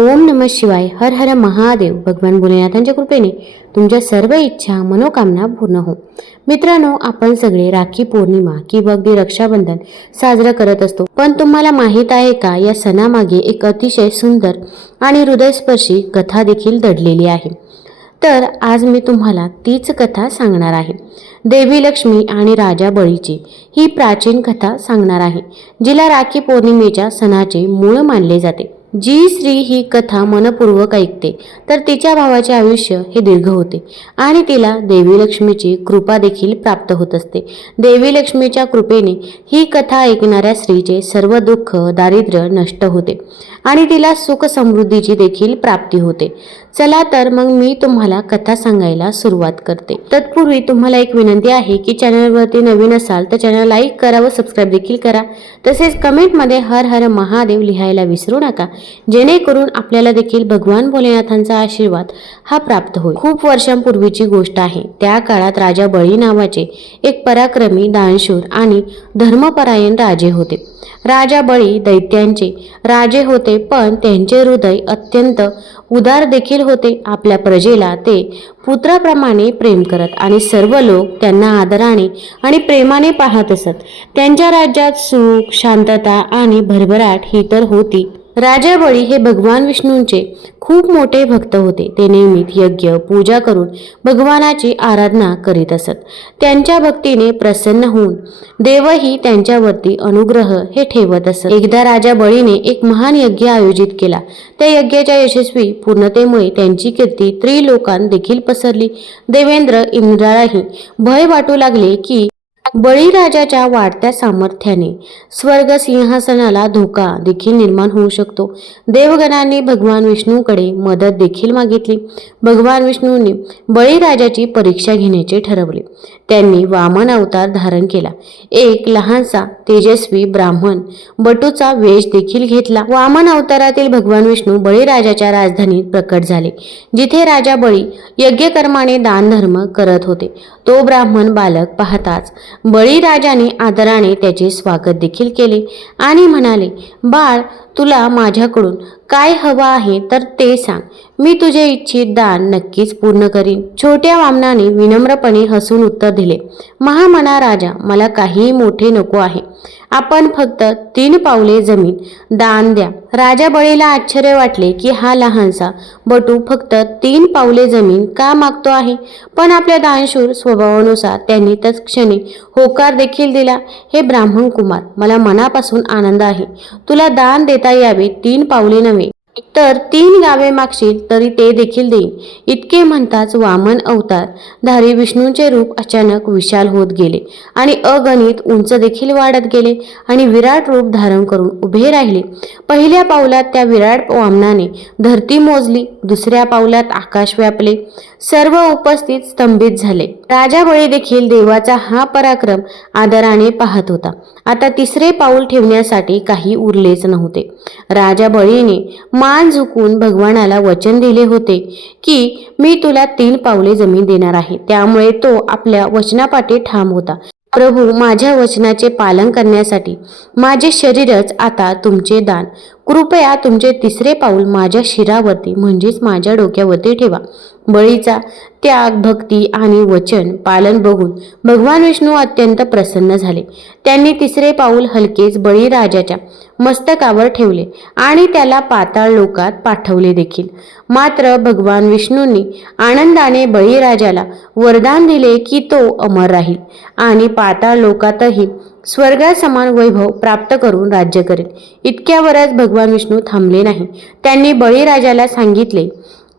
ओम नमः शिवाय. हर हर महादेव. भगवान भोलेनाथांच्या कृपेने तुमच्या सर्व इच्छा मनोकामना पूर्ण हो. मित्रांनो, आपण सगळे राखी पौर्णिमा किंवा अगदी रक्षाबंधन साजरा करत असतो. पण तुम्हाला माहीत आहे का, या सणामागे एक अतिशय सुंदर आणि हृदयस्पर्शी कथा देखील दडलेली आहे. तर आज मी तुम्हाला तीच कथा सांगणार आहे. देवी लक्ष्मी आणि राजा बळीची ही प्राचीन कथा सांगणार आहे, जिला राखी पौर्णिमेच्या सणाचे मूळ मानले जाते. जी स्त्री ही कथा मनपूर्वक ऐकते तर तिच्या भावाचे आयुष्य हे दीर्घ होते आणि तिला देवी लक्ष्मीची कृपा देखील प्राप्त होत असते. देवी लक्ष्मीच्या कृपेने ही कथा ऐकणाऱ्या स्त्रीचे सर्व दुःख दारिद्र्य नष्ट होते आणि तिला सुख समृद्धीची देखील प्राप्ती होते. चला तर मग मी तुम्हाला कथा सांगायला सुरुवात करते. तत्पूर्वी तुम्हाला एक विनंती आहे की चॅनलवरती नवीन असाल तर चॅनल लाईक करा व सबस्क्राईब देखील करा. तसेच कमेंटमध्ये हर हर महादेव लिहायला विसरू नका, जेणेकरून आपल्याला देखील भगवान भोलेनाथांचा आशीर्वाद हा प्राप्त होईल. खूप वर्षांपूर्वीची गोष्ट आहे. त्या काळात राजा बळी नावाचे एक पराक्रमी, दानशूर आणि धर्मपरायण राजे होते. राजा बळी दैत्यांचे राजे होते, पण त्यांचे हृदय अत्यंत उदार देखील होते. आपल्या प्रजेला ते पुत्राप्रमाणे प्रेम करत आणि सर्व लोक त्यांना आदराने आणि प्रेमाने पाहत असत. त्यांच्या राज्यात सुख, शांतता आणि भरभराट ही तर होती. राजा बळी हे भगवान विष्णूंचे खूप मोठे भक्त होते. ते नियमित यज्ञ पूजा करून भगवानाची आराधना करीत असत. त्यांच्या भक्तीने प्रसन्न होऊन देवही त्यांच्यावरती अनुग्रह हे ठेवत असत. एकदा राजा बळीने एक महान यज्ञ आयोजित केला. त्या यज्ञाच्या यशस्वी पूर्णतेमुळे त्यांची कीर्ती त्रिलोकांत देखील पसरली. देवेंद्र इंद्रालाही भय वाटू लागले की बळीराजाच्या वाढत्या सामर्थ्याने स्वर्ग सिंहासनाला धोका देखील निर्माण होऊ शकतो. देवगणांनी भगवान विष्णूकडे मदत देखील मागितली. भगवान विष्णूंनी बळीराजाची परीक्षा घेण्याचे ठरवले. त्यांनी वामन अवतार धारण केला. एक लहानसा तेजस्वी ब्राह्मण बटूचा वेश देखील घेतला. वामन अवतारातील भगवान विष्णू बळीराजाच्या राजधानीत प्रकट झाले, जिथे राजा बळी यज्ञकर्माने दानधर्म करत होते. तो ब्राह्मण बालक पाहताच बळीराजाने आदराने त्याचे स्वागत देखील केले आणि म्हणाले, बाळ, तुला माझ्याकडून काय हवं आहे तर ते सांग. मी तुझे इच्छित दान नक्कीच पूर्ण करीन. छोट्या वामनाने विनम्रपणे हसून उत्तर दिले, महामना राजा, मला काहीही मोठे नको आहे. आपण फक्त 3 पावले जमीन दान द्या. राजा बळीला आश्चर्य वाटले की हा लहानसा बटू फक्त 3 पावले जमीन का मागतो आहे, पण आपल्या दानशूर स्वभावानुसार त्यांनी तत्क्षणी होकार देखील दिला. हे ब्राह्मण कुमार, मला मनापासून आनंद आहे. तुला दान देता यावे 3 पावले नव्हे तर 3 गावे मागशील तरी ते देखील देईन. इतके म्हणताच वामन अवतार धारी विष्णूंचे रूप अचानक विशाल होत गेले आणि अगणित उंच देखील वाढत गेले आणि विराट रूप धारण करून उभे राहिले. पहिल्या पावलात त्या विराट वामनाने धरती मोजली. दुसऱ्या पावलात आकाश व्यापले. सर्व उपस्थित स्तंभित झाले. राजा बळी देखील देवाचा हा पराक्रम आदराने पाहत होता. आता तिसरे पाऊल ठेवण्यासाठी काही उरलेच नव्हते. राजा बळीने मान झुकून भगवानाला वचन दिले होते की मी तुला 3 पावले जमीन देणार आहे. त्यामुळे तो आपल्या वचनापाठी ठाम होता. प्रभू, माझ्या वचनाचे पालन करण्यासाठी माझे शरीरच आता तुमचे दान. कृपया तुमचे तिसरे पाऊल माझ्या शिरावरती म्हणजेच माझ्या डोक्यावरती ठेवा. बळीचा त्याग, भक्ती आणि वचन पालन बघून भगवान विष्णू अत्यंत प्रसन्न झाले. त्यांनी तिसरे पाऊल हलकेच बळीराजाच्या मस्तकावर ठेवले आणि त्याला पाताळ लोकात पाठवले देखील. मात्र भगवान विष्णूंनी आनंदाने बळीराजाला वरदान दिले की तो अमर राहील आणि पाताळ लोकातही स्वर्गासमान वैभव प्राप्त करून राज्य करेल. इतक्यावरच भगवान विष्णू थांबले नाही. त्यांनी बळीराजाला सांगितले,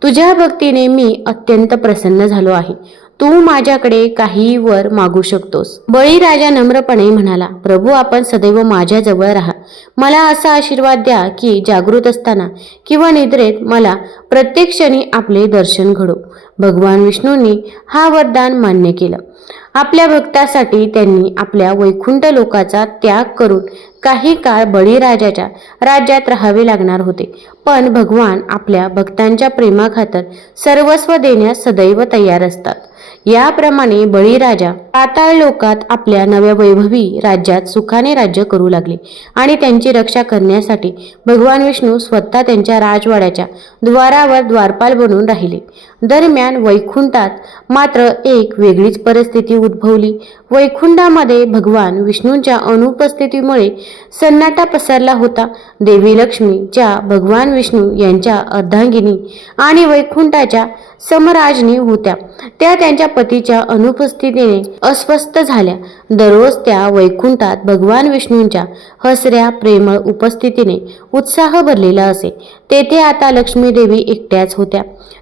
तुझ्या भक्तीने मी अत्यंत प्रसन्न झालो आहे. तू माझ्याकडे काही वर मागू शकतोस. बळीराजा नम्रपणे म्हणाला, प्रभू, आपण सदैव माझ्या जवळ राहा. मला असा आशीर्वाद द्या की जागृत असताना किंवा निद्रेत मला प्रत्येक क्षणी आपले दर्शन घडो. भगवान विष्णूंनी हा वरदान मान्य केलं. आपल्या भक्तासाठी त्यांनी आपल्या वैकुंठ लोकाचा त्याग करून काही काळ बळीराजाच्या राज्यात राहावे लागणार होते. पण भगवान आपल्या भक्तांच्या प्रेमाखातर सर्वस्व देण्यास सदैव तयार असतात. याप्रमाणे बळीराजा पाताळ लोकात आपल्या नव्या वैभवी राज्यात सुखाने राज्य करू लागले आणि त्यांची रक्षा करण्यासाठी भगवान विष्णू स्वतः त्यांच्या राजवाड्याच्या द्वारावर द्वारपाल बनून राहिले. दरम्यान वैकुंठात मात्र एक वेगळीच परिस्थिती उद्भवली. वैकुंठामध्ये भगवान विष्णूंच्या अनुपस्थितीमुळे सन्नाटा पसरला होता. देवी लक्ष्मी, ज्या भगवान विष्णू यांच्या अर्धांगिनी आणि वैकुंठाच्या समराजनी होत्या, त्या त्यांच्या पतीच्या अनुपस्थितीने अस्वस्थ झाल्या. दररोज त्या वैकुंठात भगवान विष्णूंच्या हसऱ्या प्रेमळ उपस्थितीने उत्साह भरलेला असे. तेथे आता लक्ष्मी देवी एकट्याच होत्या.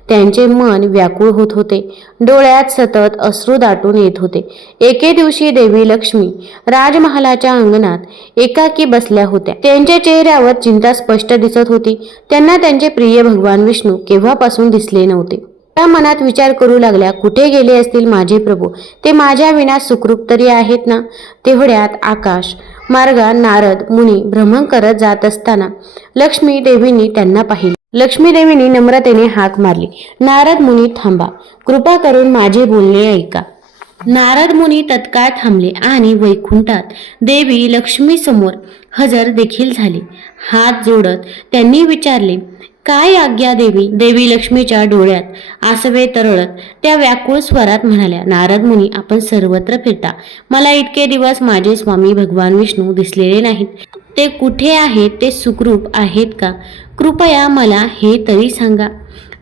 त्यांचे मन व्याकुळ होत होते. डोळ्यात सतत अश्रू दाटून येत होते. एके दिवशी देवी लक्ष्मी राजमहालाच्या अंगणात एकाकी बसल्या होत्या. त्यांच्या चेहऱ्यावर चिंता स्पष्ट दिसत होती. त्यांना त्यांचे प्रिय भगवान विष्णू केव्हापासून दिसले नव्हते. त्या मनात विचार करू लागल्या, कुठे गेले असतील माझे प्रभू? ते माझ्या विना सुखरूप तरी आहेत ना? तेवढ्यात आकाश मार्गात नारद मुनी भ्रमण करत जात असताना लक्ष्मी देवींनी त्यांना पाहिले. लक्ष्मी देवींनी नम्रतेने हाक मारली, नारद मुनी थांबा, कृपा करून माझे बोलणे ऐका. नारद मुनी तत्काळ थांबले आणि वैकुंठात देवी लक्ष्मी समोर हजर देखील झाले. हात जोडत त्यांनी विचारले, काय आज्ञा देवी? देवी लक्ष्मीच्या डोळ्यात आसवे तरळत त्या व्याकुळ स्वरात म्हणाल्या, नारद मुनी, आपण सर्वत्र फिरता, मला इतके दिवस माझे स्वामी भगवान विष्णू दिसलेले नाहीत. ते कुठे आहेत? ते सुखरूप आहेत का? कृपया मला हे तरी सांगा.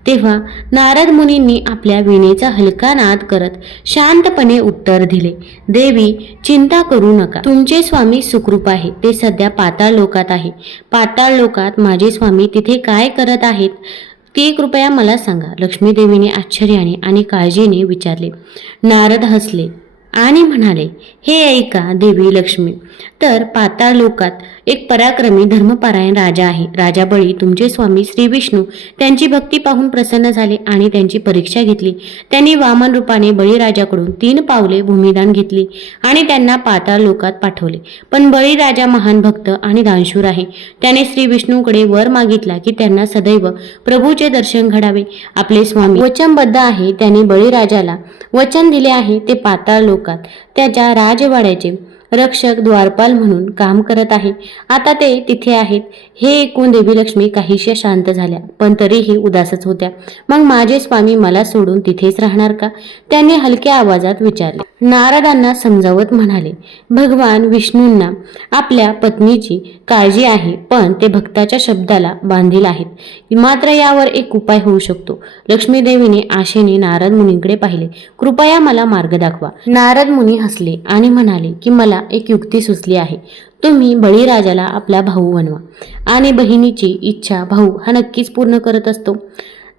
तेव्हा नारद मुनींनी आपल्या वीणेचा हलका नाद करत शांतपणे उत्तर दिले, देवी, चिंता करू नका. तुमचे स्वामी सुखरूप आहे. ते सध्या पाताळ लोकात आहे. पाताळ लोकात माझे स्वामी तिथे काय करत आहेत ते कृपया मला सांगा. लक्ष्मी देवीने आश्चर्याने आणि काळजीने विचारले. नारद हसले आणि म्हणाले, हे ऐका देवी लक्ष्मी, तर पाताळ लोकात एक पराक्रमी धर्मपरायण राजा आहे. राजा बळी, तुमचे स्वामी श्री विष्णू त्यांची भक्ती पाहून प्रसन्न झाले आणि त्यांची परीक्षा घेतली. त्यांनी वामन रूपाने बळीराजाकडून 3 पावले भूमिदान घेतली आणि त्यांना पाताळ लोकात पाठवले. पण बळीराजा महान भक्त आणि दानशूर आहे. त्याने श्री विष्णूकडे वर मागितला की त्यांना सदैव प्रभूचे दर्शन घडावे. आपले स्वामी वचनबद्ध आहे. त्यांनी बळीराजाला वचन दिले आहे ते पाताळ लोकात त्याच्या राजवाड्याचे रक्षक द्वारपाल म्हणून काम करत आहे. आता ते तिथे आहेत. हे ऐकून देवी लक्ष्मी काहीशा शांत झाल्या, पण तरीही उदासच होत्या. मग माझे स्वामी मला सोडून तिथेच राहणार का? त्यांनी हलक्या आवाजात विचारले. नारदांना समजावत म्हणाले, भगवान विष्णूंना आपल्या पत्नीची काळजी आहे, पण ते भक्ताच्या शब्दाला बांधील आहेत. मात्र यावर एक उपाय होऊ शकतो. लक्ष्मी देवीने आशेने नारद मुनींकडे पाहिले. कृपया मला मार्ग दाखवा. नारद मुनी हसले आणि म्हणाले की मला एक युक्ती सुचली आहे. तुम्ही बळीराजाला आपला भाऊ बनवा आणि बहिणीची इच्छा भाऊ हा नक्कीच पूर्ण करत असतो.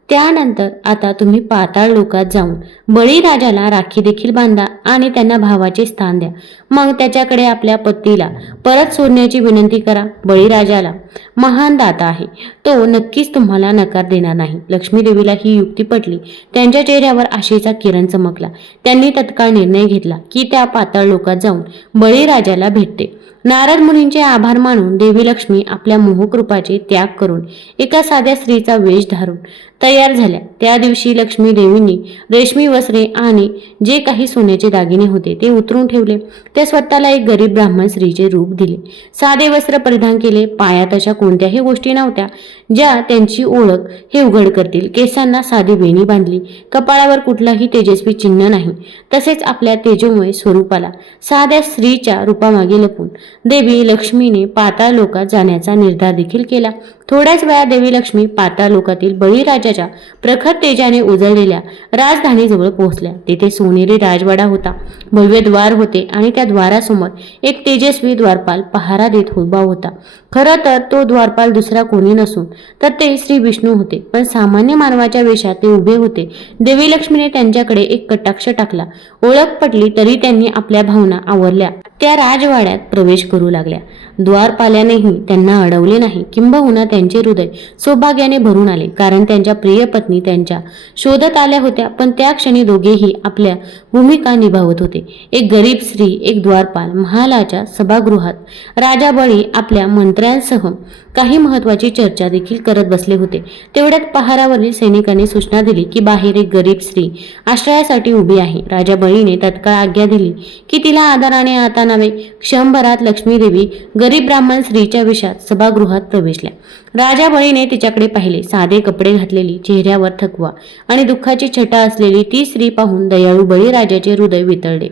त्यानंतर आता तुम्ही पाताळ लोकात जाऊन बळीराजाला राखी देखील बांधा आणि त्यांना भावाचे स्थान द्या. मग त्याच्याकडे आपल्या पतीला परत सोडण्याची विनंती करा. बळीराजाला महान दाता आहे. तो नक्कीच तुम्हाला नकार देणार नाही. लक्ष्मी देवीला ही युक्ती पटली. त्यांच्या चेहऱ्यावर आशेचा किरण चमकला. त्यांनी तत्काळ निर्णय घेतला की त्या पाताळ लोकात जाऊन बळीराजाला भेटते. नारद मुनींचे आभार मानून देवी लक्ष्मी आपल्या मोहकृपाचे त्याग करून एका साध्या स्त्रीचा वेश धारून तयार झाल्या. त्या दिवशी लक्ष्मी देवींनी रेशमी वस्त्रे आणि जे काही सोन्याचे दागिने होते ते उतरून ठेवले. त्या स्वतःला एक गरीब ब्राह्मण स्त्रीचे रूप दिले. साधे वस्त्र परिधान केले. पायात अशा कोणत्याही गोष्टी नव्हत्या ज्या त्यांची ओळख हे उघड करतील. केसांना साधी वेणी बांधली. कपाळावर कुठलाही तेजस्वी चिन्ह नाही. तसेच आपल्या तेजोमय स्वरूपाला साध्या स्त्रीच्या रूपामागे लपून देवी लक्ष्मीने पाताळ लोकात जाण्याचा निर्धार देखील केला. थोड्याच वेळात देवी लक्ष्मी पाताळ लोकातील बळीराजाच्या प्रखर तेजाने उजळलेल्या राजधानीजवळ पोहोचल्या. तेथे सोनेरी राजवाडा होता. भव्य द्वार होते आणि त्या द्वारासमोर एक तेजस्वी द्वारपाल पहारा देत उभा होता. खरं तर तो द्वारपाल दुसरा कोणी नसून तर ते श्री विष्णू होते, पण सामान्य मानवाच्या वेशात ते उभे होते. देवी लक्ष्मीने त्यांच्याकडे एक कटाक्ष टाकला. ओळख पटली तरी त्यांनी आपल्या भावना आवरल्या त्या राजवाड्यात प्रवेश करू लागल्या. द्वारपाल्यानेही त्यांना अडवले नाही, किंबहुना त्यांचे हृदय सौभाग्याने भरून आले, कारण त्यांच्या प्रिय पत्नी त्यांच्या शोधत आल्या होत्या. पण त्या क्षणी दोघेही आपल्या भूमिका निभावत होते. एक गरीब स्त्री, एक द्वारपाल. महालाच्या सभागृहात राजा बळी आपल्या मंत्र्यांसह काही महत्वाची चर्चा देखील करत बसले होते. तेवढ्यात पहारावरील सैनिकांनी सूचना दिली की बाहेर एक गरीब स्त्री आश्रयासाठी उभी आहे. राजा बळीने तत्काळ आज्ञा दिली की तिला आदराने आता नावे. क्षणभरात लक्ष्मीदेवी गरीब ब्राह्मण स्त्रीच्या वेशात सभागृहात प्रवेशल्या. राजा बळीने तिच्याकडे पाहिले. साधे कपडे घातलेली, चेहऱ्यावर थकवा आणि दुःखाची छटा असलेली ती स्त्री पाहून दयाळू बळीराजाचे हृदय वितळले.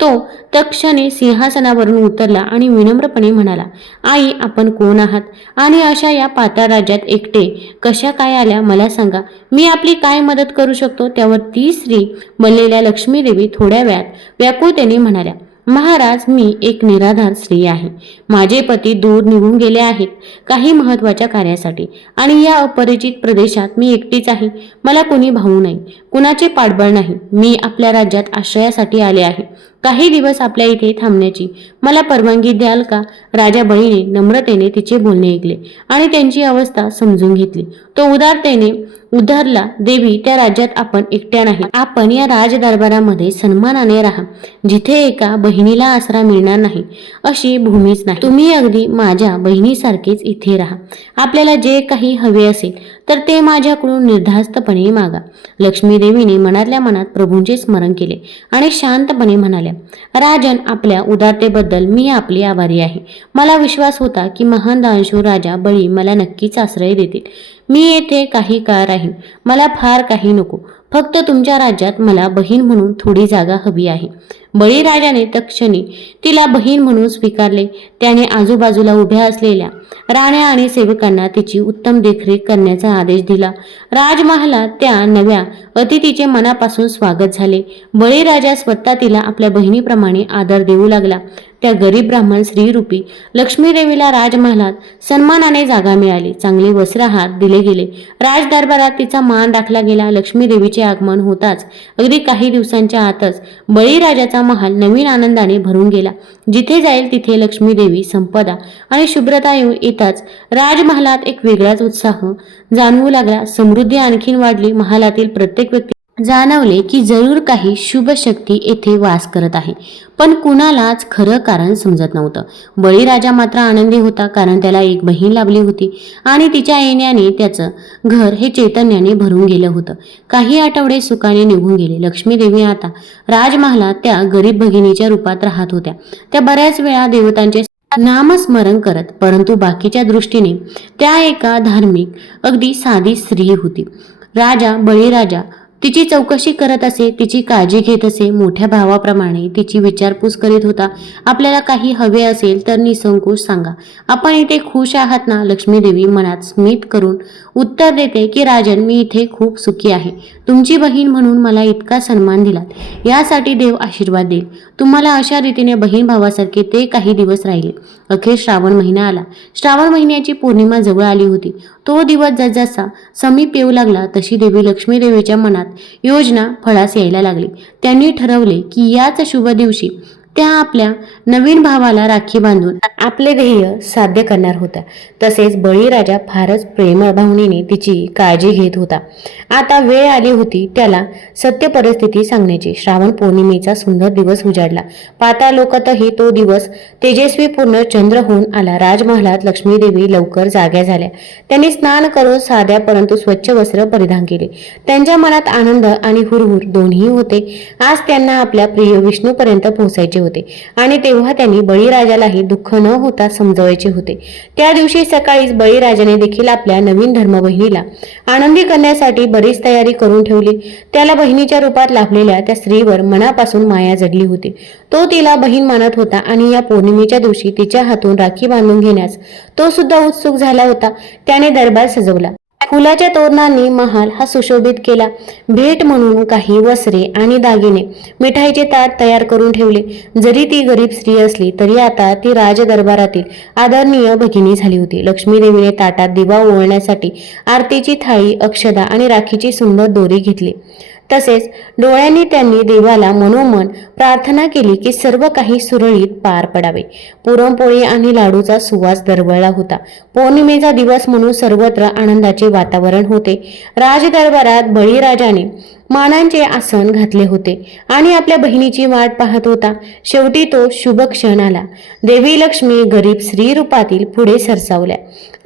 तो तत्क्षणी सिंहासनावरून उतरला आणि विनम्रपणे म्हणाला, आई, आपण कोण आहात आणि अशा या पाताळ राज्यात एकटे कशा काय आल्या, मला सांगा. मी आपली काय मदत करू शकतो. त्यावर ती स्त्री बनलेल्या लक्ष्मीदेवी थोड्या वेळात व्याकुळतेने म्हणाल्या, महाराज, मी एक निराधार स्त्री आहे. माझे पती दूर निघून गेले आहेत काही महत्वाच्या कार्यासाठी आणि या अपरिचित प्रदेशात मी एकटीच आहे. मला कोणी भाऊ नाही, कुणाचे पाठबळ नाही. मी आपल्या राज्यात आश्रयासाठी आले आहे. काही दिवस आपल्या इथे थांबण्याची मला परवानगी द्याल का? राजा बळीने नम्रतेने तिचे बोलणे ऐकले आणि त्यांची अवस्था समजून घेतली. तो उदारतेने उद्धारला, देवी, त्या राज्यात आपण एकट्या नाही. आपण या राजदरबारामध्ये सन्मानाने राहा, जिथे एका बहिणीला आसरा मिळणार नाही अशी भूमीच नाही. तुम्ही अगदी माझ्या बहिणीसारखेच इथे राहा. आपल्याला जे काही हवे असेल तर ते माझ्याकडून निर्धास्तपणे मागा. लक्ष्मीदेवीने मनातल्या मनात प्रभूंचे स्मरण केले आणि शांतपणे म्हणाल्या, राजन, आपल्या उदारतेबद्दल मी आपली आभारी आहे. मला विश्वास होता की महान दानशूर राजा बळी मला नक्कीच आश्रय देतील. मी येथे काही काळ राहीन. मला फार काही नको, फक्त तुमच्या राज्यात मला बहीण म्हणून थोडी जागा हवी आहे. बळीराजाने तत्क्षणी तिला बहीण म्हणून स्वीकारले. त्याने आजूबाजूला उभ्या असलेल्या राण्या आणि सेवकांना तिची उत्तम देखरेख करण्याचा आदेश दिला. राजमहालात त्या नव्या अतिथीचे मनापासून स्वागत झाले. बळीराजा स्वतः तिला आपल्या बहिणीप्रमाणे आदर देऊ लागला. त्या गरीब ब्राह्मण स्त्रीरूपी लक्ष्मीदेवीला राजमहालात सन्मानाने जागा मिळाली. चांगले वस्त्रहार दिले गेले. राजदरबारात तिचा मान राखला गेला. लक्ष्मीदेवीचे आगमन होताच अगदी काही दिवसांच्या आतच बळीराजाचा महाल नवीन आनंदाने भरून गेला. जिथे जाईल तिथे लक्ष्मीदेवी, संपदा आणि शुभ्रता येताच राजमहालात एक वेगळाच उत्साह जाणवू लागला. समृद्धी आणखीन वाढली. महालातील प्रत्येक व्यक्ती जाणवले की जरूर काही शुभ शक्ती येथे वास करत आहे, पण कुणालाच खरं कारण समजत नव्हतं. बळीराजा मात्र आनंदी होता, कारण त्याला एक बहीण लाभली होती आणि तिच्या येण्याने त्याचं घर हे चैतन्याने भरून गेलं होतं. काही आठवडे सुखाने निघून गेले. लक्ष्मीदेवी आता राजमहालात त्या गरीब भगिनीच्या रूपात राहत होत्या. त्या बऱ्याच वेळा देवतांचे नामस्मरण करत, परंतु बाकीच्या दृष्टीने त्या एका धार्मिक, अगदी साधी स्त्री होती. राजा बळीराजा तिची चौकशी करत असे, तिची काळजी घेत असे. मोठ्या भावाप्रमाणे तिची विचारपूस करीत होता. आपल्याला काही हवे असेल तर निसंकोच सांगा, आपण इथे खुश आहात ना? लक्ष्मीदेवी मनात स्मित करून उत्तर देते की राजन, मी इथे खूप सुखी आहे. तुमची बहीण म्हणून मला इतका सन्मान दिलात यासाठी देव आशीर्वाद देईल. तुम्हाला अशा रीतीने बहीण भावासारखे ते काही दिवस राहिले. अखेर श्रावण महिना आला. श्रावण महिन्याची पौर्णिमा जवळ आली होती. तो दिवस जसजसा समीप येऊ लागला तशी देवी लक्ष्मीदेवीच्या मनात योजना फळास यायला लागली. त्यांनी ठरवले की याच शुभ दिवशी त्या आपल्या नवीन भावाला राखी बांधून आपले ध्येय साध्य करणार होता. तसेच बळीराजा फारच प्रेमळ भावनेने तिची काळजी घेत होता. आता वेळ आली होती त्याला सत्य परिस्थिती सांगण्याची. श्रावण पौर्णिमेचा सुंदर दिवस उजाडला. पाताळलोकातही तो दिवस तेजस्वी पूर्ण चंद्र होऊन आला. राजमहालात लक्ष्मीदेवी लवकर जाग्या झाल्या. त्यांनी स्नान करून साध्या परंतु स्वच्छ वस्त्र परिधान केले. त्यांच्या मनात आनंद आणि हुरहुर दोन्ही होते. आज त्यांना आपल्या प्रिय विष्णूपर्यंत पोहोचायचे होते आणि तेव्हा त्यांनी बळीराजालाही दुःख न होता समजवायचे होते. त्या दिवशी सकाळीच बळीराजाने देखील आपल्या नवीन धर्मबहिणीला आनंदी करण्यासाठी बरीच तयारी करून ठेवली. त्याला बहिणीच्या रूपात लाभलेल्या त्या स्त्रीवर मनापासून माया जडली होती. तो तिला बहीण मानत होता आणि या पौर्णिमेच्या दिवशी तिच्या हातून राखी बांधून घेण्यास तो सुद्धा उत्सुक झाला होता. त्याने दरबार सजवला. फुलाच्या तोरणांनी महाल हा सुशोभित केला. भेट म्हणून काही वस्त्रे आणि दागिने, मिठाईचे ताट तयार करून ठेवले. जरी ती गरीब स्त्री असली तरी आता ती राजदरबारातील आदरणीय भगिनी झाली होती. लक्ष्मीदेवीने ताटात दिवा ओवाळण्यासाठी आरतीची थाळी, अक्षदा आणि राखीची सुंदर दोरी घेतली. तसेच डोळ्यांनी त्यांनी देवाला मनोमन प्रार्थना केली की सर्व काही सुरळीत पार पडावे. पुरणपोळी आणि लाडूचा सुवास दरवळला होता. पौर्णिमेचा दिवस म्हणून सर्वत्र आनंदाचे वातावरण होते. राजदरबारात बळीराजाने मानांचे आसन घातले होते आणि आपल्या बहिणीची वाट पाहत होता. शेवटी तो शुभ क्षण आला. देवी लक्ष्मी गरीब स्त्री रूपातील पुढे सरसावल्या.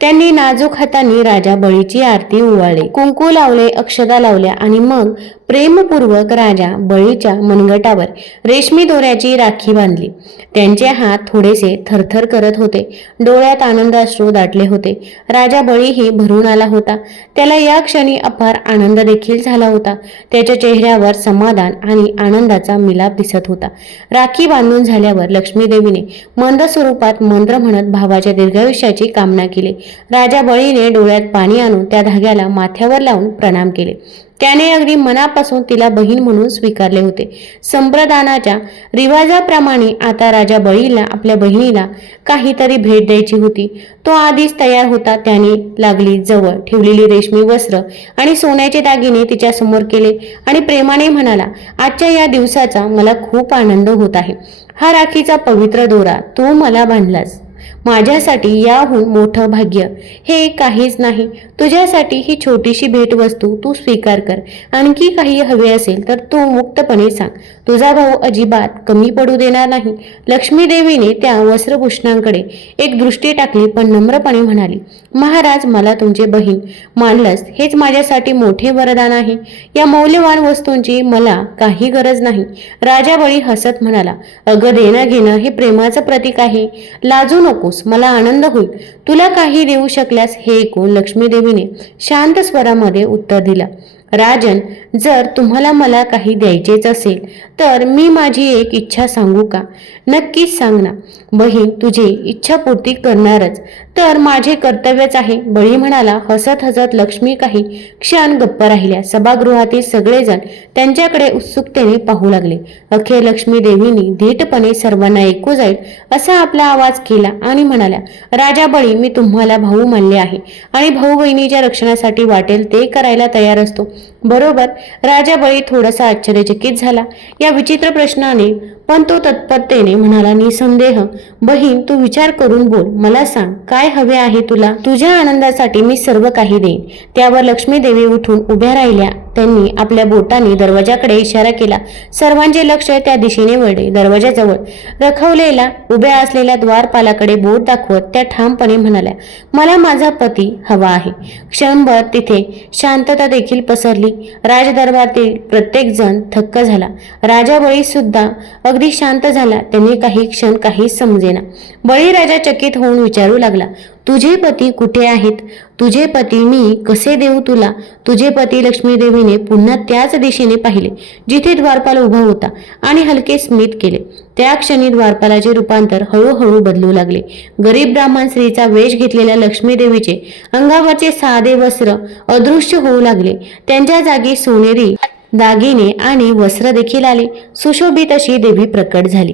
त्यांनी नाजूक हातांनी राजा बळीची आरती ओवाळली, कुंकू लावले, अक्षता लावल्या आणि मग प्रेमपूर्वक राजा बळीच्या मनगटावर रेशमी दोऱ्याची राखी बांधली. त्यांचे हात थोडेसे थरथर करत होते. डोळ्यात आनंदाश्रू दाटले होते. राजा बळीही भरून आला होता. त्याला या क्षणी अपार आनंद देखील झाला होता. त्याच्या चेहऱ्यावर समाधान आणि आनंदाचा मिलाप दिसत होता. राखी बांधून झाल्यावर लक्ष्मी देवीने मंद स्वरूपात मंत्र म्हणत भावाच्या दीर्घायुष्याची कामना केली. राजा बळीने डोळ्यात पाणी आणून त्या धाग्याला माथ्यावर लावून प्रणाम केले. त्याने अगदी मनापासून तिला बहीण म्हणून स्वीकारले होते. संप्रदानाच्या रिवाजाप्रमाणे आता राजा बळीला आपल्या बहिणीला काहीतरी भेट द्यायची होती. तो आधीच तयार होता. त्याने लागली जवळ ठेवलेली रेशमी वस्त्र आणि सोन्याचे दागिने तिच्या समोर केले आणि प्रेमाने म्हणाला, आजच्या या दिवसाचा मला खूप आनंद होत आहे. हा राखीचा पवित्र दोरा तू मला बांधलास. माझ्यासाठी याहून मोठं भाग्य हे काहीच नाही. तुझ्यासाठी ही छोटीशी भेटवस्तू तू स्वीकार कर. आणखी काही हवे असेल तर तू मुक्तपणे सांग. तुझा भाऊ अजिबात कमी पडू देणार नाही. लक्ष्मी देवीने त्या वस्त्रभूषणांकडे एक दृष्टी टाकली पण नम्रपणे म्हणाली, महाराज, मला तुमचे बहीण मानलंच हेच माझ्यासाठी मोठे वरदान आहे. या मौल्यवान वस्तूंची मला काही गरज नाही. राजा बळी हसत म्हणाला, अगं, देणं घेणं हे प्रेमाचं प्रतीक आहे. लाजू नकोस, मला आनंद होईल तुला काही देऊ शकल्यास. हे ऐकून लक्ष्मी देवीने शांत स्वरामध्ये उत्तर दिलं, राजन, जर तुम्हाला मला काही द्यायचेच असेल तर मी माझी एक इच्छा सांगू का? नक्कीच सांग ना. बहीण तुझी इच्छा पूर्ती करणारच तर माझे कर्तव्यच आहे. बळी म्हणाला. हसत हसत लक्ष्मी काही क्षण गप्प राहिल्या. सभागृहातील सगळेजण त्यांच्याकडे उत्सुकतेने पाहू लागले. अखेर लक्ष्मी देवीने धीटपणे सर्वांना ऐकू जाईल असा आपला आवाज केला आणि म्हणाल्या, राजा बळी, मी तुम्हाला भाऊ मानले आहे आणि भाऊ बहिणीच्या रक्षणासाठी वाटेल ते करायला तयार असतो. बरोबर? राजा बळी थोडासा आश्चर्यचकित झाला या विचित्र प्रश्नाने, पण तो तत्परतेने म्हणाला, निसंदेह बहीण, तू विचार करून बोल. मला सांग, काय हवे आहे तुला? तुझ्या आनंदासाठी मी सर्व काही देईन. त्यावर लक्ष्मी देवी उठून उभ्या राहिल्या. त्यांनी आपल्या बोटाने दरवाजाकडे इशारा केला. सर्वांचे लक्ष त्या दिशेने वळले. दरवाजाजवळ रखवलेला उभ्या असलेल्या द्वारपालाकडे बोट दाखवत त्या ठामपणे म्हणाल्या, मला माझा पती हवा आहे. क्षणभर तिथे शांतता देखील पसरली. राजदरबारातील प्रत्येक जण थक्क झाला. राजा बळी सुद्धा अगदी शांत झाला. त्याने काही क्षण काहीच समजेना. बळीराजा चकित होऊन विचारू लागला, तुझे पती कुठे आहेत? तुझे पती मी कसे देऊ तुला? तुझे पती? लक्ष्मी देवीने पुन्हा त्याच दिशेने पाहिले जिथे द्वारपाल उभा होता आणि हलके स्मित केले. त्या क्षणी द्वारपालाचे रूपांतर हळूहळू बदलू लागले. गरीब ब्राह्मण स्त्रीचा वेश घेतलेल्या लक्ष्मी देवीचे अंगावरचे साधे वस्त्र अदृश्य होऊ लागले. त्यांच्या जागी सोनेरी दागिने आणि वस्त्र देखील आले. सुशोभित अशी देवी प्रकट झाली.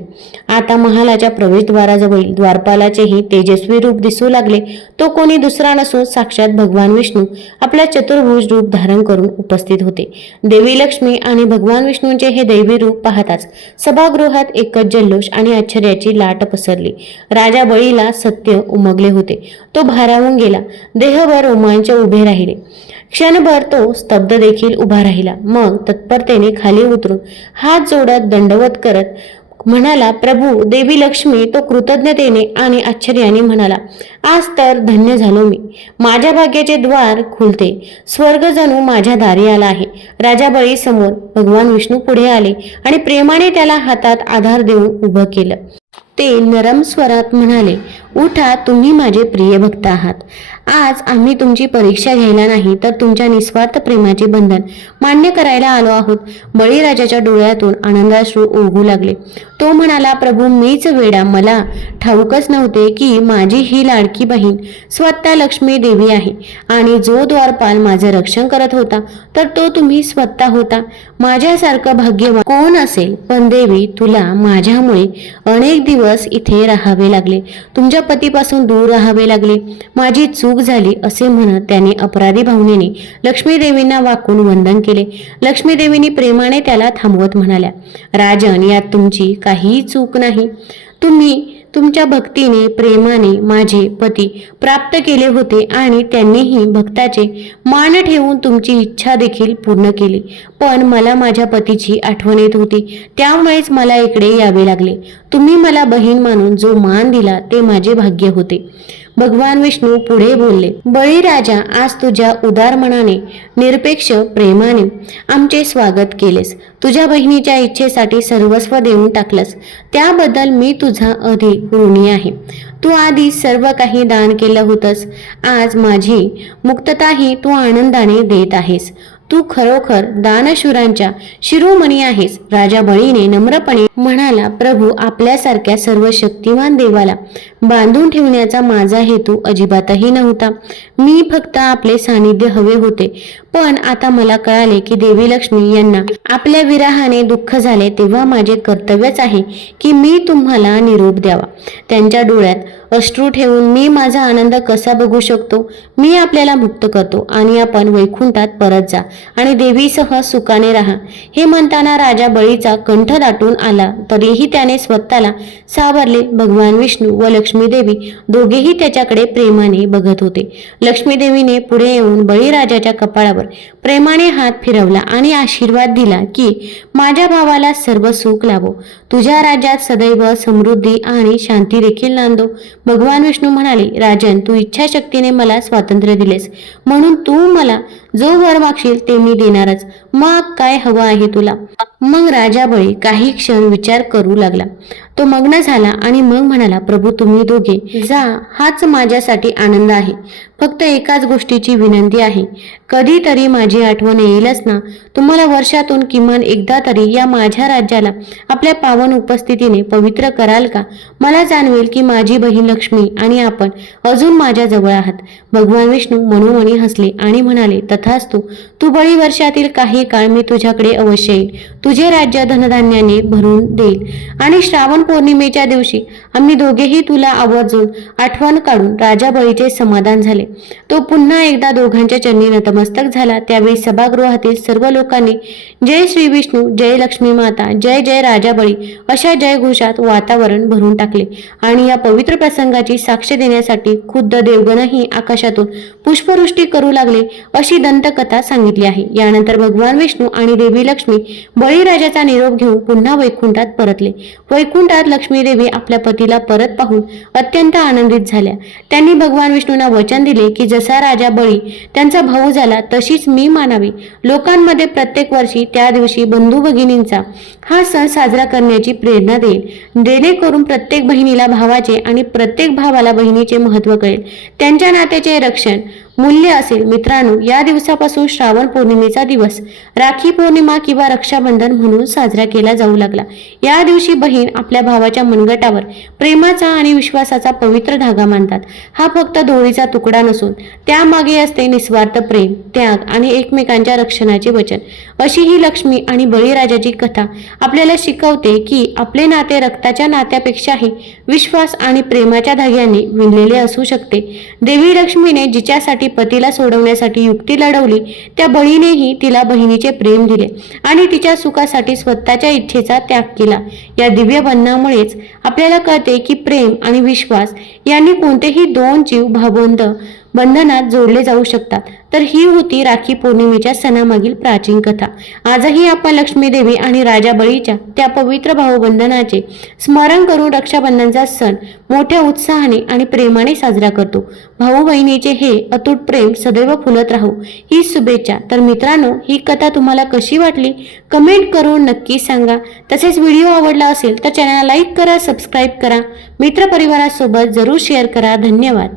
आता महालाच्या प्रवेशद्वाराजवळील द्वारपालाचेही तेजस्वी रूप दिसू लागले. तो कोणी दुसरा नसून साक्षात भगवान विष्णू आपल्या चतुर्भुज रूप धारण करून उपस्थित होते. देवी लक्ष्मी आणि भगवान विष्णूंचे हे दैवी रूप पाहताच सभागृहात एकच जल्लोष आणि आश्चर्याची लाट पसरली. राजा बळीला सत्य उमगले होते. तो भारावून गेला. देहभर रोमांच उभे राहिले. क्षणभर तो स्तब्ध देखील उभा राहिला. मग तत्परतेने खाली उतरून हात जोडत दंडवत करत म्हणाला, प्रभू. देवी लक्ष्मी तो कृतज्ञतेने आणि आश्चर्याने म्हणाला, आज तर धन्य झालो मी. माझ्या भाग्याचे द्वार खुलते. स्वर्ग जणू माझ्या दारी आला आहे. राजा बळी समोर भगवान विष्णू पुढे आले आणि प्रेमाने त्याला हातात आधार देऊन उभं केलं. ते नरम स्वरात म्हणाले, उठा, तुम्ही माझे प्रिय भक्त आहात. आज आम्ही तुमची परीक्षा घ्यायला नाही तर तुमच्या निस्वार्थ प्रेमाचे बंधन मान्य करायला आलो आहोत. बळीराजाच्या डोळ्यातून आनंदाश्रू ओघू लागले. तो म्हणाला, प्रभू, मीच वेडा. मला ठाऊकच नव्हते की माझी ही लाडकी बहीण स्वतः लक्ष्मी देवी आहे आणि जो द्वारपाल माझे रक्षण करत होता तर तो तुम्ही स्वतः होता. माझ्यासारखं भाग्यवान कोण असेल? पण देवी, तुला माझ्यामुळे अनेक दिवस इथे राहावे लागले. तुमच्या पतीपासून दूर राहावे लागले. माझी चूक चूक झाली असे म्हणत त्याने अपराधी भावनेने लक्ष्मी देवींना वाकून वंदन केले. लक्ष्मी देवींनी प्रेमाने त्याला थांबवत म्हणाल्या, राजन, यात तुमची काहीही चूक नाही. तुम्ही तुमच्या भक्तीने प्रेमाने माझे पती प्राप्त केले होते आणि त्यांनीही भक्ताचे मान ठेवून तुमची इच्छा देखील पूर्ण केली. पण मला माझ्या पतीची आठवण येत होती, त्यामुळेच मला इकडे यावे लागले. तुम्ही मला बहीण मानून जो मान दिला ते माझे भाग्य होते. भगवान विष्णू पुढे बोलले, बळीराजा, आज तुझ्या उदार मनाने निरपेक्ष प्रेमाने आमचे स्वागत केलेस. तुझ्या बहिणीच्या इच्छेसाठी सर्वस्व देऊन टाकलंस, त्याबद्दल मी तुझा अधिक ऋणी आहे. तू आधी सर्व काही दान केलं होतंस, आज माझी मुक्तताही तू आनंदाने देत आहेस. तू खरोखर दानशूरांच्या शिरोमणी आहेस. राजा बळीने नम्रपणे म्हणाला, प्रभू, आपल्यासारख्या सर्व शक्तिमान देवाला बांधून ठेवण्याचा माझा हेतू अजिबातही नव्हता. मी फक्त आपले सानिध्य हवे होते. पण आता मला कळाले की देवी लक्ष्मी यांना आपल्या विरहाने दुःख झाले, तेव्हा माझे कर्तव्यच आहे की मी तुम्हाला निरोप द्यावा. त्यांच्या डोळ्यात अश्रू ठेवून मी माझा आनंद कसा बघू शकतो. मी आपल्याला मुक्त करतो आणि आपण वैकुंठात परत जा आणि देवीसह सुखाने राहा. हे म्हणताना राजा बळीचा कंठ दाटून आला, तरीही त्याने स्वतःला सावरले. भगवान विष्णू व लक्ष्मी देवी दोघेही त्याच्याकडे प्रेमाने बघत होते. लक्ष्मी देवीने पुढे येऊन बळीराजाच्या कपाळावर प्रेमाने हात फिरवला आणि आशीर्वाद दिला की माझ्या भावाला सर्व सुख लाभो, तुझ्या राज्यात सदैव समृद्धी आणि शांती देखील नांदो. भगवान विष्णू म्हणाले, राजन, तू इच्छाशक्तीने मला स्वातंत्र्य दिलेस, म्हणून तू मला जो वर मागशील ते मी देणारच. मग काय हवं आहे तुला? मग राजा बळी काही क्षण विचार करू लागला. तो मग्न झाला आणि मग म्हणाला, प्रभू, तुम्ही दोघे जा, हाच माझ्यासाठी आनंद आहे. फक्त एकाच गोष्टीची विनंती आहे, कधीतरी माझी आठवण येईलच ना. तुम्हाला वर्षातून किमान एकदा तरी या माझ्या राज्याला आपल्या पावन उपस्थितीने पवित्र कराल का? मला जाणवेल की माझी बहीण लक्ष्मी आणि आपण अजून माझ्या जवळ आहात. भगवान विष्णू मनोमनी हसले आणि म्हणाले, तथास्तु. तू बळी वर्षातील काही काळ मी तुझ्याकडे अवश्य येईल. तुझे राज्य धनधान्याने भरून देईल आणि श्रावण पौर्णिमेच्या दिवशी आम्ही दोघेही तुला आवर्जून आठवण काढून. राजा बळीचे समाधान झाले. तो पुन्हा एकदा दोघांच्या चरणी नतमस्तक झाला. त्यावेळी सभागृहातील सर्व लोकांनी जय श्री विष्णू, जय लक्ष्मी माता, जय जय राजा बळी अशा जयघोषात वातावरण भरून टाकले. आणि या पवित्र प्रसंगाची साक्ष देण्यासाठी खुद्द देवगणही आकाशातून पुष्पवृष्टी करू लागले, अशी दंतकथा सांगितली आहे. यानंतर भगवान विष्णू आणि देवी लक्ष्मी बळीराजाचा निरोप घेऊन पुन्हा वैकुंठात परतले. वैकुंठात लक्ष्मी देवी आपल्या पतीला परत पाहून अत्यंत आनंदित झाल्या. त्यांनी भगवान विष्णूंना वचन दिले की जसा राजा बळी त्यांचा भाऊ झाला तशीच मी मानावी. लोकांमध्ये प्रत्येक वर्षी त्या दिवशी बंधू भगिनींचा हा सण साजरा करण्याची प्रेरणा देईल, जेणेकरून प्रत्येक बहिणीला भावाचे आणि प्रत्येक भावाला बहिणीचे महत्त्व कळेल, त्यांच्या नात्याचे रक्षण मूल्य असेल. मित्रांनो, या दिवसापासून श्रावण पौर्णिमेचा दिवस राखी पौर्णिमा किंवा रक्षाबंधन म्हणून साजरा केला जाऊ लागला. या दिवशी बहीण आपल्या भावाच्या मनगटावर प्रेमाचा आणि विश्वासाचा पवित्र धागा मानतात. हा फक्त दोरीचा तुकडा नसून त्यामागे असते निस्वार्थ प्रेम, त्याग आणि एकमेकांच्या रक्षणाचे वचन. अशी ही लक्ष्मी आणि बळीराजाची कथा आपल्याला शिकवते की आपले नाते रक्ताच्या नात्यापेक्षाही विश्वास आणि प्रेमाच्या धाग्याने विणलेले असू शकते. देवी लक्ष्मीने जिच्यासाठी पतीला सोडवण्यासाठी युक्ती लढवली, त्या बळीनेही तिला बहिणीचे प्रेम दिले आणि तिच्या सुखासाठी स्वतःच्या इच्छेचा त्याग केला. या दिव्य बंधनामुळेच आपल्याला कळते की प्रेम आणि विश्वास यांनी कोणतेही दोन जीव भावबंध बंधनात जोडले जाऊ शकतात. तर ही होती राखी पौर्णिमेच्या सणामागील प्राचीन कथा. आजही आपण लक्ष्मी देवी आणि राजा बळीच्या त्या पवित्र भावबंधनाचे स्मरण करून रक्षाबंधनचा सण मोठ्या उत्साहाने आणि प्रेमाने साजरा करतो. भाऊ बहिणीचे हे अतूट प्रेम सदैव फुलत राहू ही शुभेच्छा. तर मित्रांनो, ही कथा तुम्हाला कशी वाटली कमेंट करून नक्की सांगा. तसेच व्हिडिओ आवडला असेल तर चॅनलला लाईक करा, सबस्क्राईब करा, मित्रपरिवारासोबत जरूर शेअर करा. धन्यवाद.